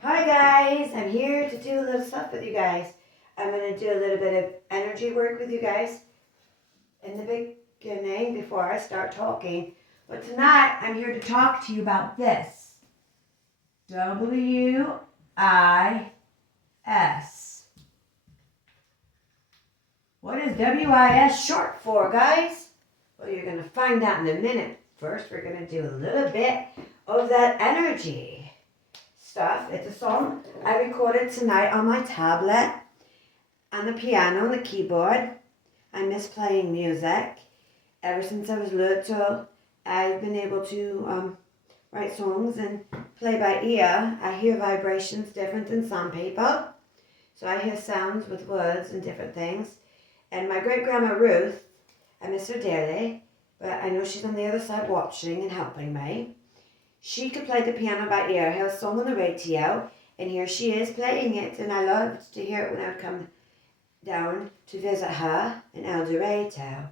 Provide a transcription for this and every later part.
Hi guys, I'm here to do a little stuff with you guys. I'm going to do a little bit of energy work with you guys in the beginning before I start talking. But tonight I'm here to talk to you about this. W.I.S. What is W.I.S. short for, guys? Well, you're going to find out in a minute. First, we're going to do a little bit of that energy stuff. It's a song I recorded tonight on my tablet, on the piano, and the keyboard. I miss playing music. Ever since I was little, I've been able to write songs and play by ear. I hear vibrations different than some people. So I hear sounds with words and different things. And my great-grandma Ruth, I miss her dearly, but I know she's on the other side watching and helping me. She could play the piano by ear, hear a song on the radio, and here she is playing it, and I loved to hear it when I would come down to visit her in El Dorado.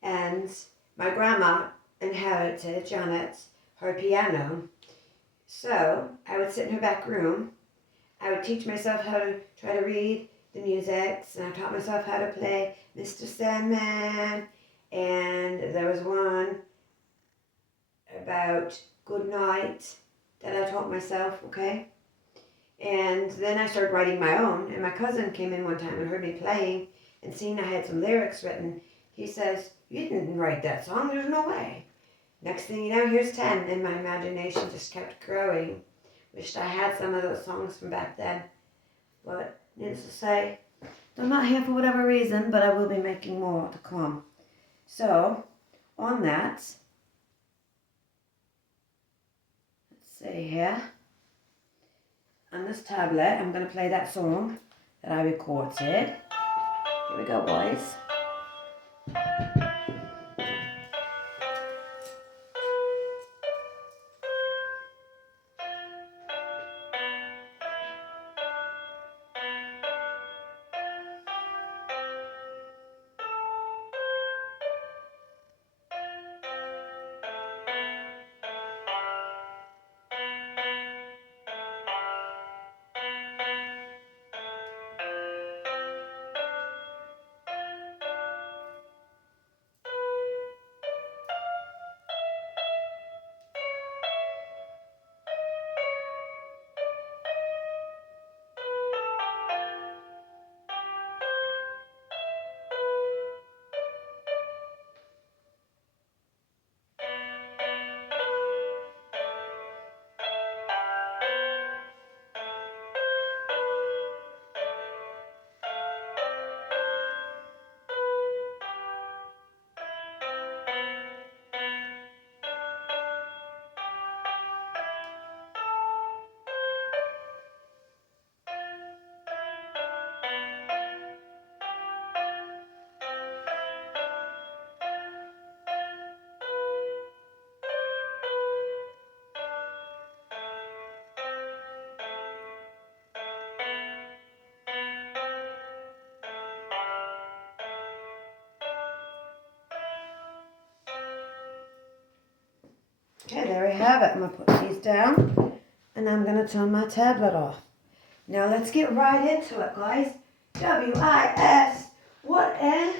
And my grandma inherited, Janet, her piano. So I would sit in her back room. I would teach myself how to try to read the music, and I taught myself how to play Mr. Sandman, and there was one about good night that I taught myself, okay? And then I started writing my own, and my cousin came in one time and heard me playing and seen I had some lyrics written. He says, "You didn't write that song, there's no way." Next thing you know, here's 10, and my imagination just kept growing. Wished I had some of those songs from back then. But needless to say, they're not here for whatever reason, but I will be making more to come. So, on that, see here, on this tablet, I'm going to play that song that I recorded. Here we go, boys. Okay, there we have it. I'm going to put these down, and I'm going to turn my tablet off. Now let's get right into it, guys. W-I-S. What am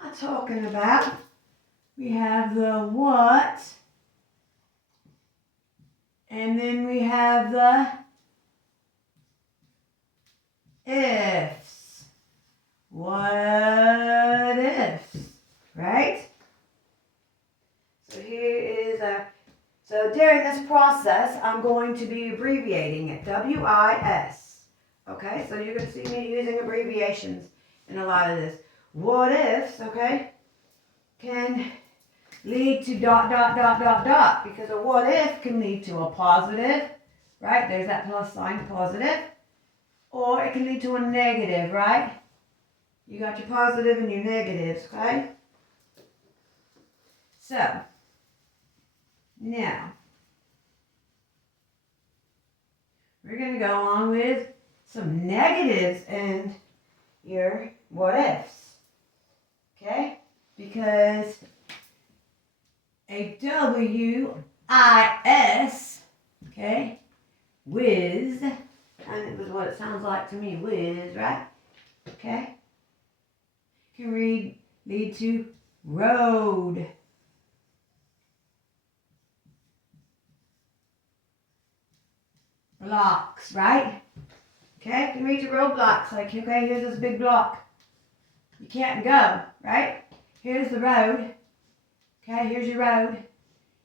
I talking about? We have the what, and then we have the ifs. What ifs, right? So here is so during this process, I'm going to be abbreviating it, W-I-S. Okay, so you're going to see me using abbreviations in a lot of this. What ifs, okay, can lead to dot, dot, dot, dot, dot, because a what if can lead to a positive, right? There's that plus sign, positive. Or it can lead to a negative, right? You got your positive and your negatives, okay? So, now, we're going to go on with some negatives and your what ifs, okay? Because a W-I-S, Okay? W.I.S. And it was what it sounds like to me. W.I.S, right? Okay? Can lead to road. Blocks, right? Okay, can read to roadblocks. Like, okay, here's this big block. You can't go, right? Here's the road. Okay, here's your road.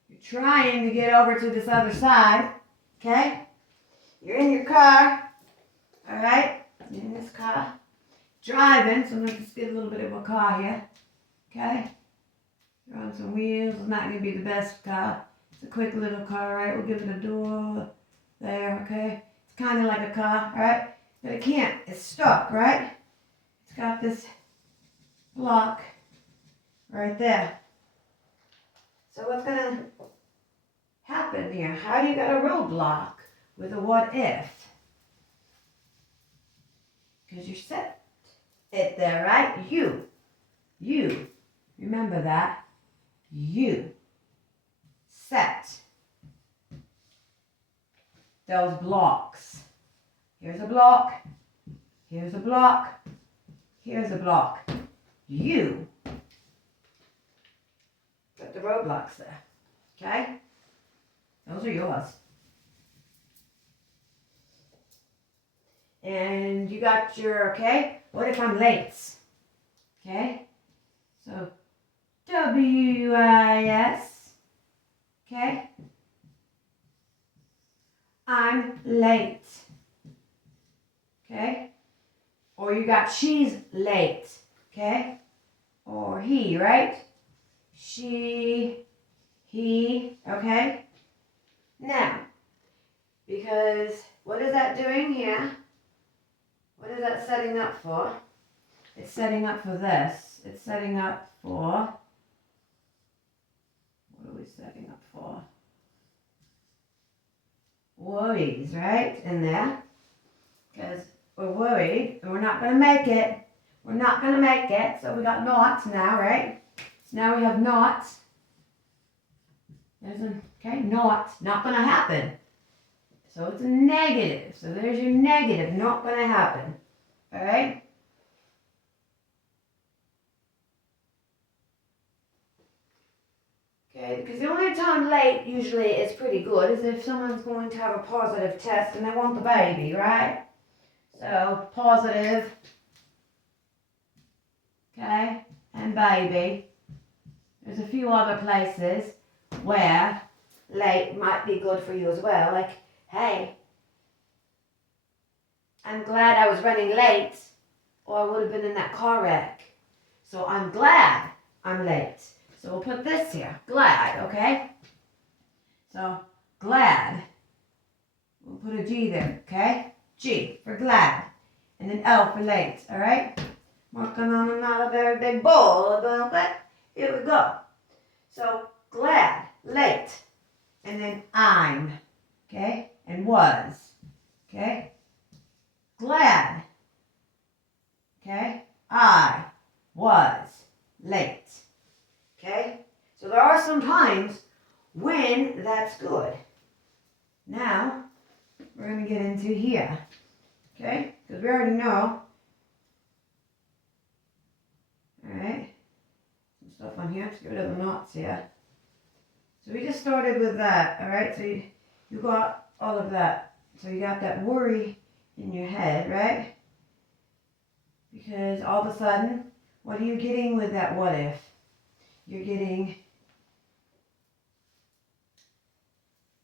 You're trying to get over to this other side. Okay? You're in your car. All right? You're in this car. Driving, so let's just get a little bit of a car here. Okay? You're on some wheels. It's not going to be the best car. It's a quick little car, right? We'll give it a door there, okay? It's kind of like a car, right? But it can't. It's stuck, right? It's got this block right there. So what's going to happen here? How do you get a roadblock with a what if? Because you set it there, right? You. Remember that. You set those blocks. Here's a block. Here's a block. Here's a block. You put the roadblocks there. Okay? Those are yours. And you got your, okay? What if I'm late? Okay? So, W.I.S. Okay? I'm late. Okay? Or you got she's late. Okay? Or he, right? She, he, okay? Now, because what is that doing here? What is that setting up for? It's setting up for this. It's setting up for, what are we setting up for? Worries, right? In there. Because we're worried and we're not going to make it. We're not going to make it. So we got not now, right? So now we have not. There's a, okay, not going to happen. So it's a negative. So there's your negative, not going to happen. All right? Okay, because the only time late usually is pretty good is if someone's going to have a positive test and they want the baby, right? So, positive, okay, and baby. There's a few other places where late might be good for you as well. Like, hey, I'm glad I was running late or I would have been in that car wreck. So I'm glad I'm late. So we'll put this here, glad, okay? So, glad. We'll put a G there, okay? G for glad. And then L for late, all right? Working on not a very big bowl about that. Here we go. So, glad, late. And then I'm, okay? And was, okay? Glad, okay? I was late, okay? So there are some times when that's good. Now, we're going to get into here, okay? Because we already know. Alright. Some stuff on here. Let's get rid of the knots here. So we just started with that, alright? So you got all of that. So you got that worry in your head, right? Because all of a sudden, what are you getting with that what if? You're getting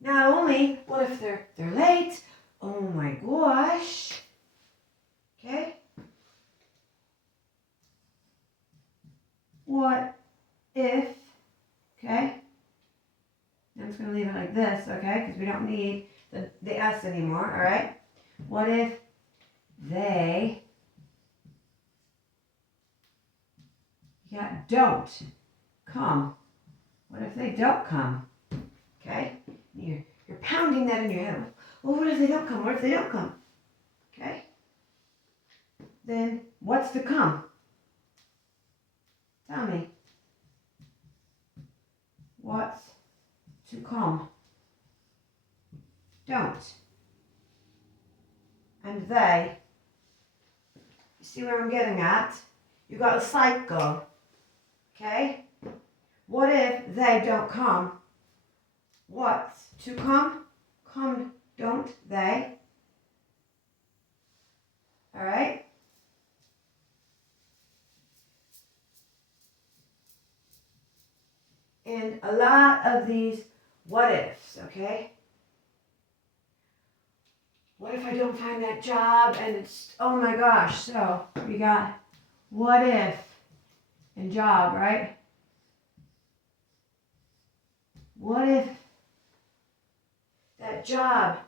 not only what if they're late, oh my gosh, okay? What if, okay? I'm just going to leave it like this, okay? Because we don't need the S anymore, all right? What if they don't come? What if they don't come? Okay? You're pounding that in your head. Well, what if they don't come? What if they don't come? Okay? Then what's to come? Tell me. What's to come? don't. And they. You see where I'm getting at? You got a cycle. Okay? What if they don't come? What's to come? Come, don't they? Alright? And a lot of these what ifs, okay? What if I don't find that job and it's, oh my gosh. So we got what if and job, right? What if that job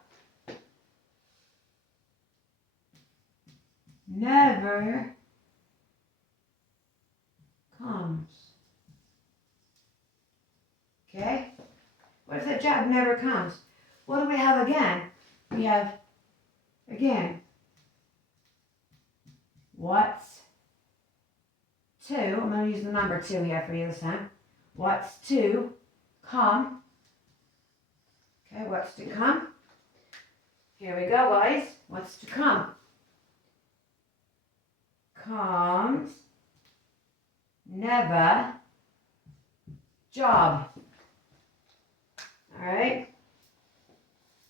never comes? Okay? What if that job never comes? What do we have again? We have, again, what's to, I'm going to use the number 2 here for you this time. What's to come? Okay, what's to come? Here we go, guys. What's to come? Comes, never, job. Alright?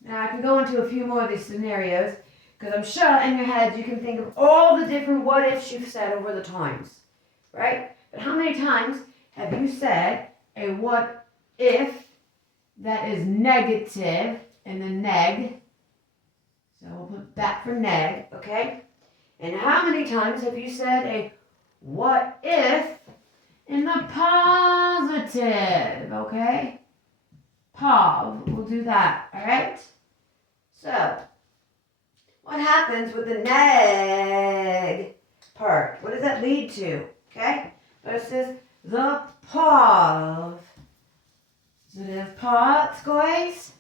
Now I can go into a few more of these scenarios because I'm sure in your head you can think of all the different what ifs you've said over the times. Right? But how many times have you said a what if that is negative in the neg? So we'll put that for neg, okay? And how many times have you said a what if in the positive, okay? Pov, we'll do that, alright? So, what happens with the neg part? What does that lead to, okay? Versus the pov. So there's parts, guys.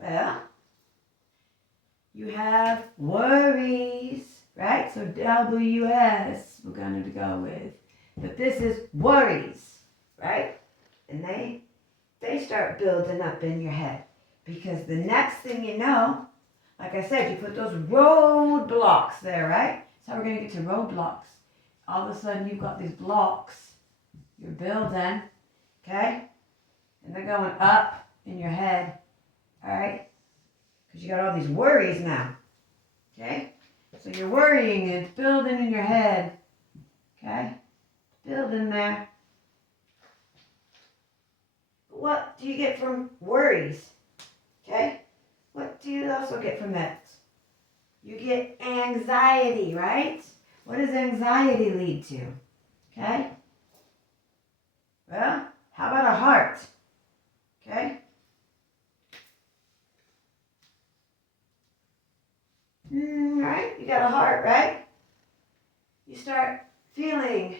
Well, you have worries, right? So W.I.S. we're going to go with. But this is worries, right? And they start building up in your head. Because the next thing you know, like I said, you put those roadblocks there, right? That's how we're going to get to roadblocks. All of a sudden you've got these blocks you're building, okay? And they're going up in your head, all right? Because you got all these worries now, okay? So you're worrying and it's building in your head, okay? Building there. What do you get from worries, okay? What do you also get from that? You get anxiety, right? What does anxiety lead to, okay? Well, how about a heart, okay? Right? You got a heart, right? You start feeling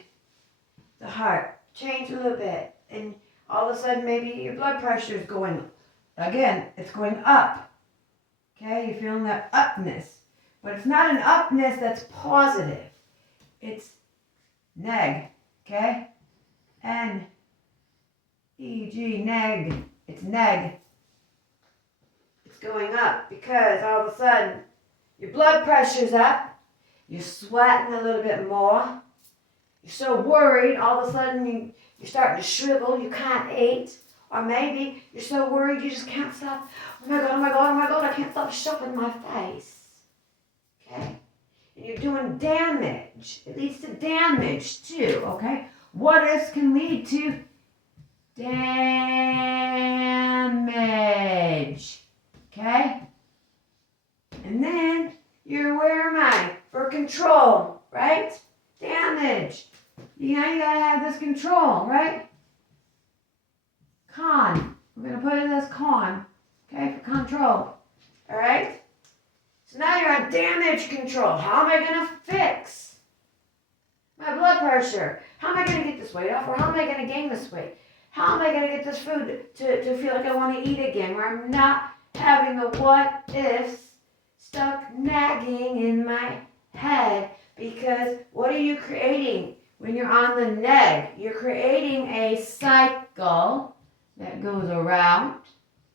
the heart change a little bit. And all of a sudden, maybe your blood pressure is going, again, it's going up. Okay? You're feeling that upness. But it's not an upness that's positive. It's neg. Okay? N-E-G, neg. It's neg. It's going up because all of a sudden, your blood pressure's up, you're sweating a little bit more, you're so worried, all of a sudden you're starting to shrivel, you can't eat, or maybe you're so worried you just can't stop, oh my God, oh my God, oh my God, I can't stop shoving my face, okay? And you're doing damage. It leads to damage too, okay? What ifs can lead to damage, okay? And then you're, where am I? For control, right? Damage. You know, you gotta have this control, right? Con. We're gonna put it as con, okay, for control. All right? So now you're on damage control. How am I gonna fix my blood pressure? How am I gonna get this weight off, or how am I gonna gain this weight? How am I gonna get this food to feel like I want to eat again, where I'm not having the what ifs stuck nagging in my head? Because what are you creating when you're on the neg? You're creating a cycle that goes around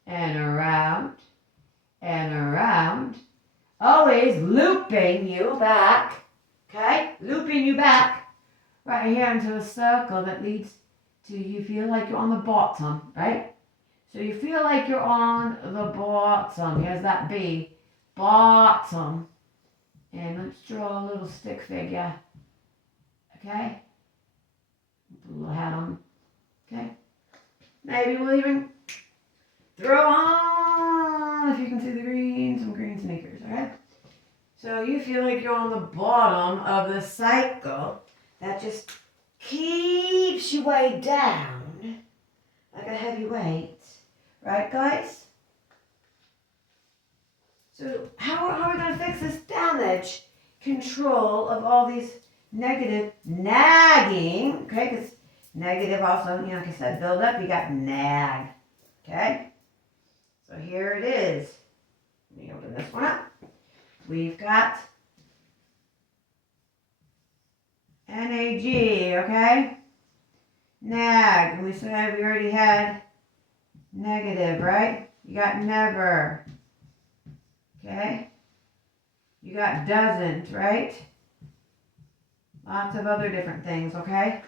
and around and around. Always looping you back, okay? Looping you back right here into a circle that leads to you feel like you're on the bottom, right? So you feel like you're on the bottom. Here's that B, bottom. And let's draw a little stick figure, okay? Put a little hat on, okay? Maybe we'll even throw on, if you can see the green, some green sneakers, all right? So you feel like you're on the bottom of the cycle that just keeps you way down like a heavy weight. Right, guys? So how are we going to fix this damage control of all these negative nagging, okay? Because negative also, like I said, build up, you got nag, okay? So here it is. Let me open this one up. We've got NAG, okay? Nag, and we said we already had negative, right? You got never, okay? You got doesn't, right? Lots of other different things, okay?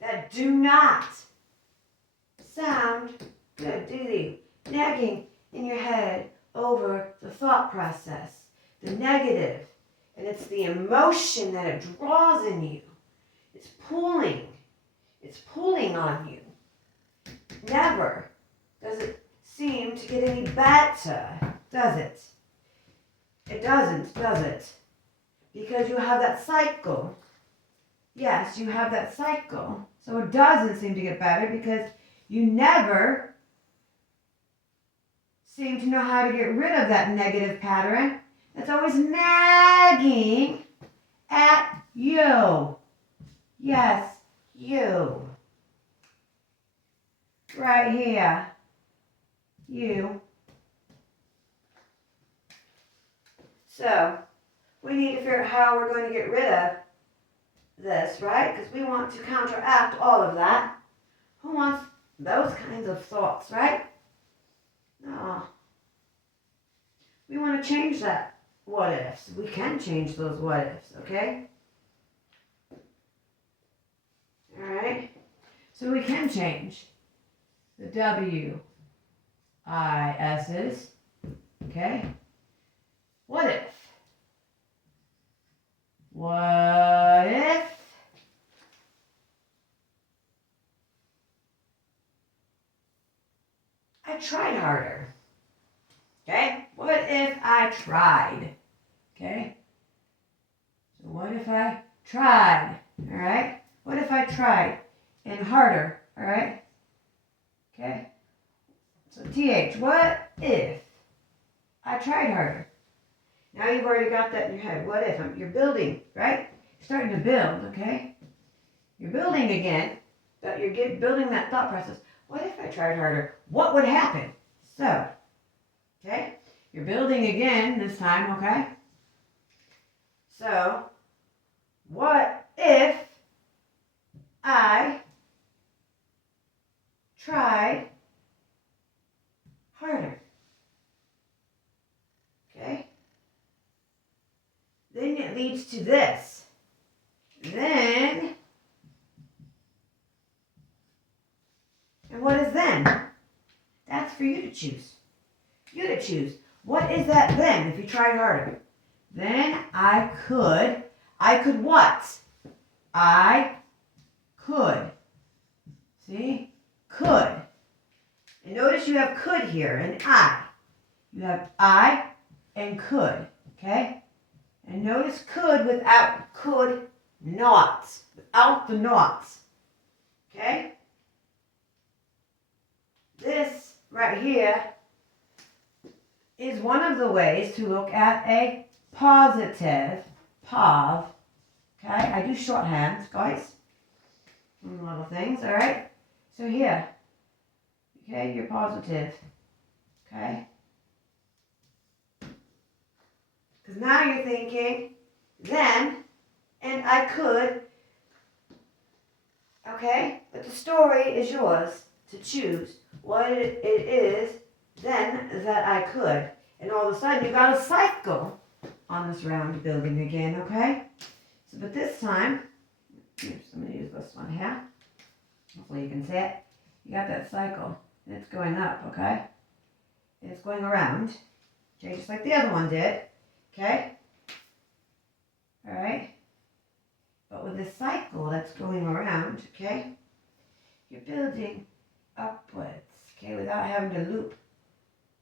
That do not sound good, do they? Nagging in your head over the thought process, the negative, and it's the emotion that it draws in you. It's pulling on you. Never does it seem to get any better, does it? It doesn't, does it? Because you have that cycle. Yes, you have that cycle. So it doesn't seem to get better because you never seem to know how to get rid of that negative pattern that's always nagging at you. Yes, you. Right here. You. So, we need to figure out how we're going to get rid of this, right? Because we want to counteract all of that. Who wants those kinds of thoughts, right? No. We want to change that what ifs. We can change those what ifs, okay? All right? So we can change the W.I.S's, okay? What if? What if I tried harder? Okay? What if I tried? Okay? So what if I tried? All right? What if I tried and harder? All right? Okay? So TH, what if I tried harder? Now you've already got that in your head. What if? You're building, right? You're starting to build, okay? You're building again, but you're building that thought process. What if I tried harder? What would happen? So, okay? You're building again this time, okay? So, what if I tried harder? Okay? Then it leads to this. Then, and what is then? That's for you to choose. You to choose. What is that then if you tried harder? Then I could what? I could. See? Could. And notice you have could here and I. You have I and could. Okay? And notice could without could not. Without the nots. Okay? This right here is one of the ways to look at a positive, pov. Okay? I do shorthand, guys. Little things, alright? So here. Okay, you're positive. Okay? Because now you're thinking, then, and I could, okay? But the story is yours to choose what it is, then that I could. And all of a sudden you got a cycle on this round building again, okay? So, but this time, I'm going to use this one here. Hopefully you can see it. You got that cycle. And it's going up, okay? And it's going around. Okay, just like the other one did. Okay? Alright? But with this cycle that's going around, okay? You're building upwards, okay? Without having to loop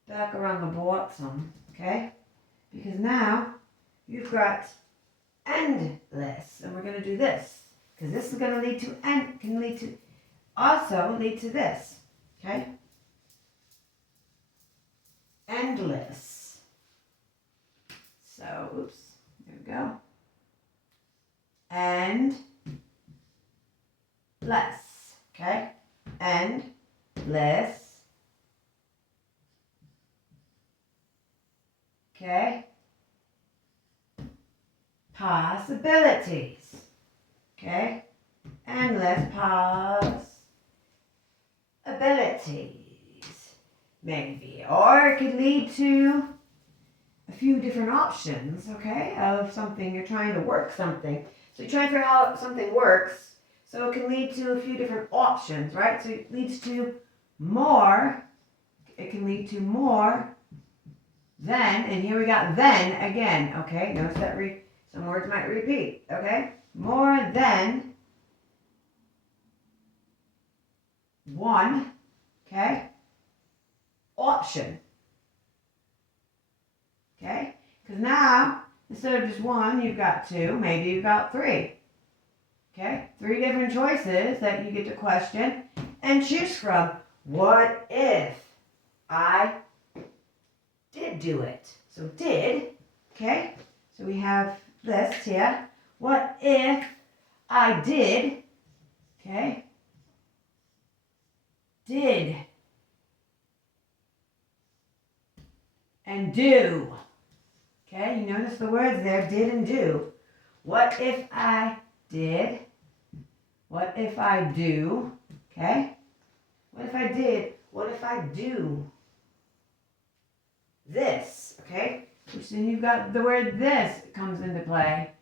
back around the bottom, okay? Because now you've got endless, and we're going to do this. Because this is going to lead to, and can lead to, also lead to this, okay? Endless. So, oops, there we go. And less, okay? And less, okay? Possibilities, okay? Endless possibilities, maybe. Or it could lead to a few different options, okay, of something. You're trying to work something. So you're trying to figure out how something works. So it can lead to a few different options, right? So it leads to more. It can lead to more than, and here we got then again, okay? Notice that some words might repeat, okay? More than one, okay? Option. Okay? Because now, instead of just one, you've got two, maybe you've got three. Okay? 3 different choices that you get to question and choose from. What if I did do it? So did, okay? So we have this here. What if I did, okay? Did and do. Okay, you notice the words there, did and do. What if I did? What if I do? Okay? What if I did? What if I do this? Okay? Which then you've got the word this comes into play.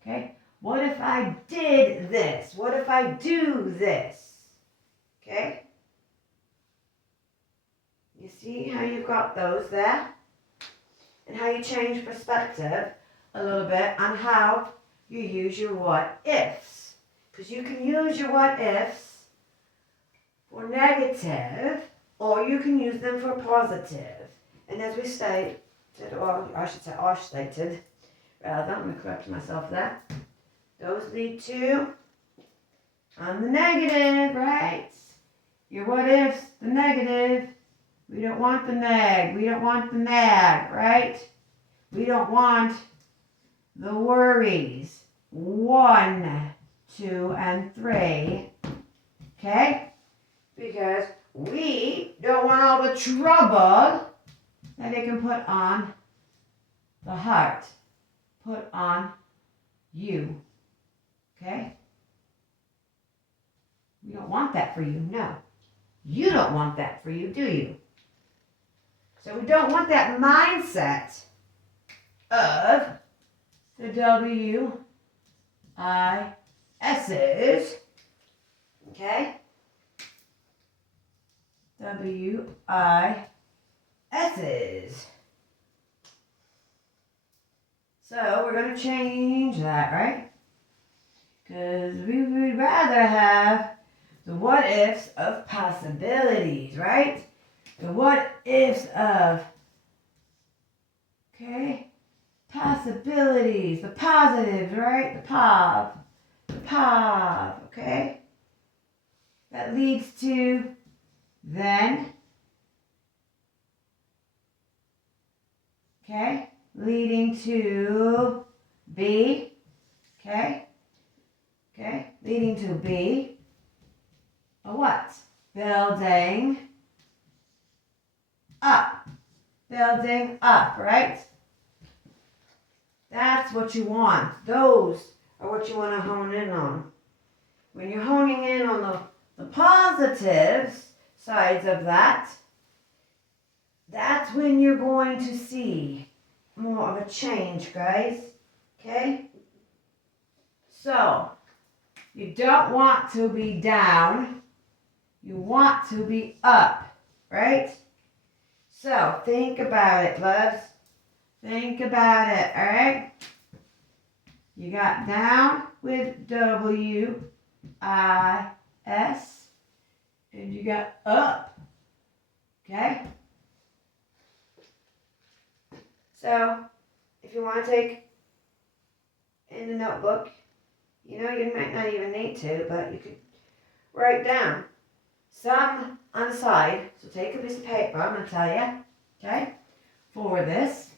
Okay? What if I did this? What if I do this? Okay? You see how you've got those there? And how you change perspective a little bit on how you use your what ifs. Because you can use your what ifs for negative, or you can use them for positive. And as we stated, or I should say I stated, rather, I'm going to correct myself there. Those lead to on the negative, right? Your what ifs, the negative. We don't want the neg. We don't want the nag, right? We don't want the worries. 1, 2, and 3. Okay? Because we don't want all the trouble that it can put on the heart. Put on you. Okay? We don't want that for you. No. You don't want that for you, do you? So we don't want that mindset of the W.I.S's. Okay? W.I.S's. So we're going to change that, right? Because we would rather have the what ifs of possibilities, right? The what ifs of, okay, possibilities, the positives, right? The POV, okay? That leads to then, okay? Leading to be, okay? Okay? Leading to be a what? Building up. Building up, right? That's what you want. Those are what you want to hone in on. When you're honing in on the positive sides of that, that's that's when you're going to see more of a change, guys. Okay? So, you don't want to be down. You want to be up, right? So, think about it, loves. Think about it, all right? You got down with W-I-S, and you got up, okay? So, if you want to take in the notebook, you know, you might not even need to, but you could write down some on the side. So take a piece of paper, I'm going to tell you, okay, for this.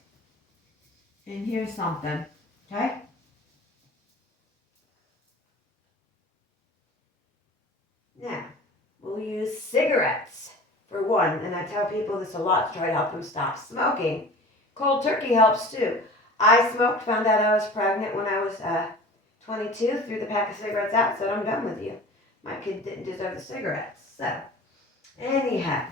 And here's something, okay? Now, we'll use cigarettes for one, and I tell people this a lot to try to help them stop smoking. Cold turkey helps too. I smoked, found out I was pregnant when I was 22, threw the pack of cigarettes out, said I'm done with you. My kid didn't deserve the cigarettes. So, anyhow,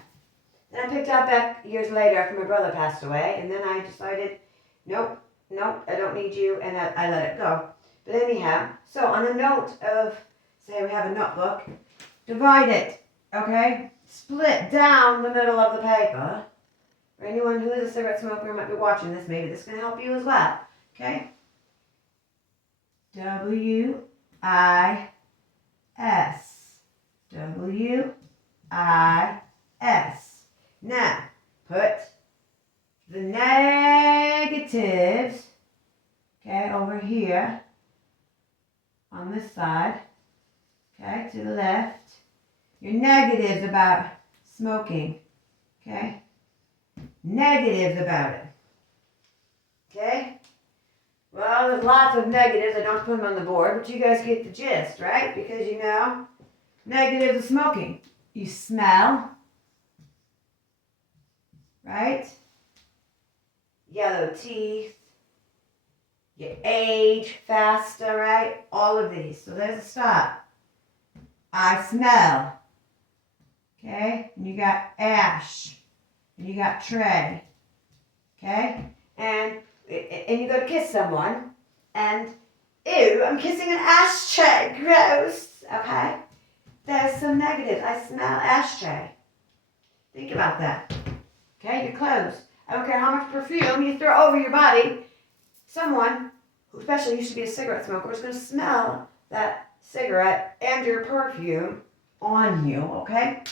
then I picked up back years later after my brother passed away, and then I decided, nope, I don't need you, and I let it go. But anyhow, so on a note of, say we have a notebook, divide it, okay? Split down the middle of the paper. For anyone who is a cigarette smoker who might be watching this, maybe this can help you as well, okay? W-I-S. W-I-S. Now, put the negatives, okay, over here on this side, okay, to the left. Your negatives about smoking, okay? Negatives about it, okay? Well, there's lots of negatives. I don't put them on the board, but you guys get the gist, right? Because you know, negatives of smoking. You smell, right? Yellow teeth. You age faster, right? All of these. So there's a stop. I smell. Okay? And you got ash. And you got tray. Okay? And you go to kiss someone. And, ew, I'm kissing an ashtray. Gross. Okay? There's some negatives. I smell ashtray. Think about that. Okay? Your clothes. I don't care how much perfume you throw over your body. Someone who especially used to be a cigarette smoker is going to smell that cigarette and your perfume on you, okay?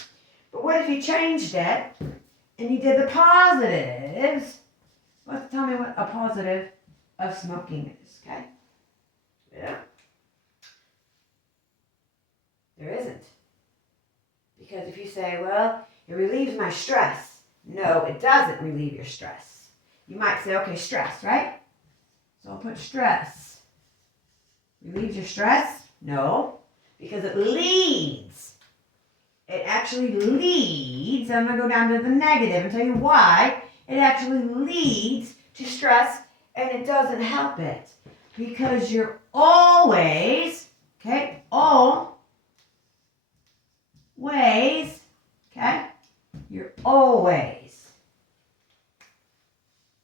But what if you changed it and you did the positives? Tell me what a positive of smoking is, okay? Yeah. There isn't. Because if you say, well, it relieves my stress. No, it doesn't relieve your stress. You might say, okay, stress, right? So I'll put stress. Relieves your stress? No, because it leads. It actually leads. I'm going to go down to the negative and tell you why. It actually leads to stress and it doesn't help it. Because you're always, okay, you're always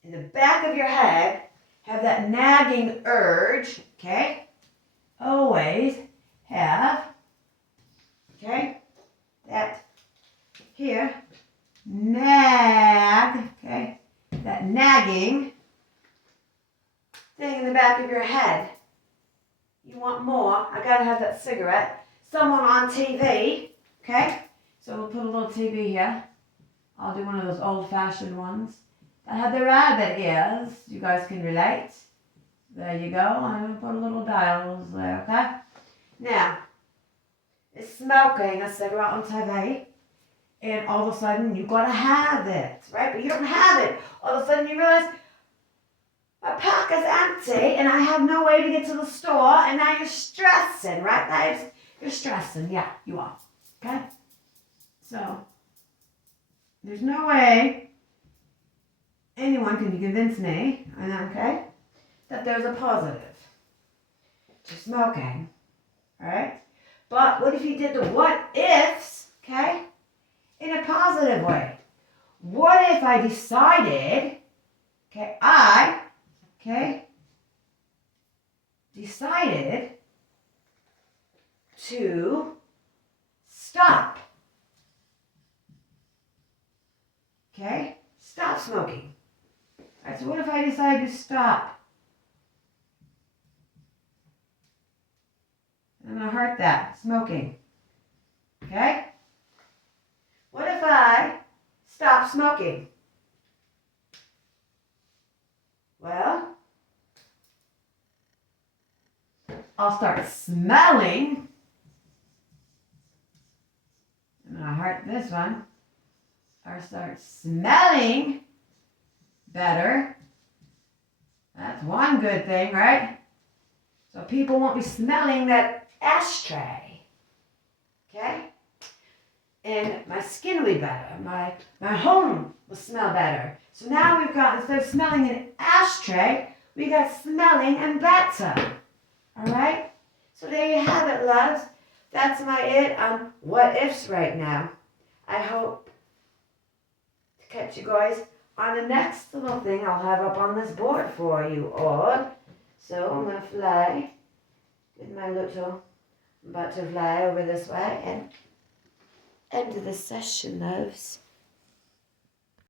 in the back of your head have that nagging urge, okay? Always have, okay? That here, nag, okay? That nagging thing in the back of your head. You want more. I gotta have that cigarette. Someone on TV, okay? So we'll put a little TV here. I'll do one of those old-fashioned ones that have the rabbit ears. You guys can relate. There you go. I'm going to put a little dials there, okay? Now, it's smoking a cigarette on TV, and all of a sudden you've got to have it, right? But you don't have it. All of a sudden you realize, my pack is empty, and I have no way to get to the store, and now you're stressing, right, guys? You're stressing. Yeah, you are. Okay? So, there's no way anyone can convince me, okay, that there's a positive to smoking, all right? But what if you did the what ifs, okay, in a positive way? what if I decided, decided to stop. Okay? Stop smoking. All right, so what if I decide to stop? I'm going to heart that, smoking. Okay? What if I stop smoking? Well, I'll start smelling. I'm going to heart this one. Or start smelling better. That's one good thing, right? So people won't be smelling that ashtray. Okay? And my skin will be better. My home will smell better. So now we've got, instead of smelling an ashtray, we got smelling and bathtub. Alright? So there you have it, loves. That's my it on what ifs right now. I hope to catch you guys on the next little thing I'll have up on this board for you all. So I'm going to fly with my little butterfly over this way and end the session, loves.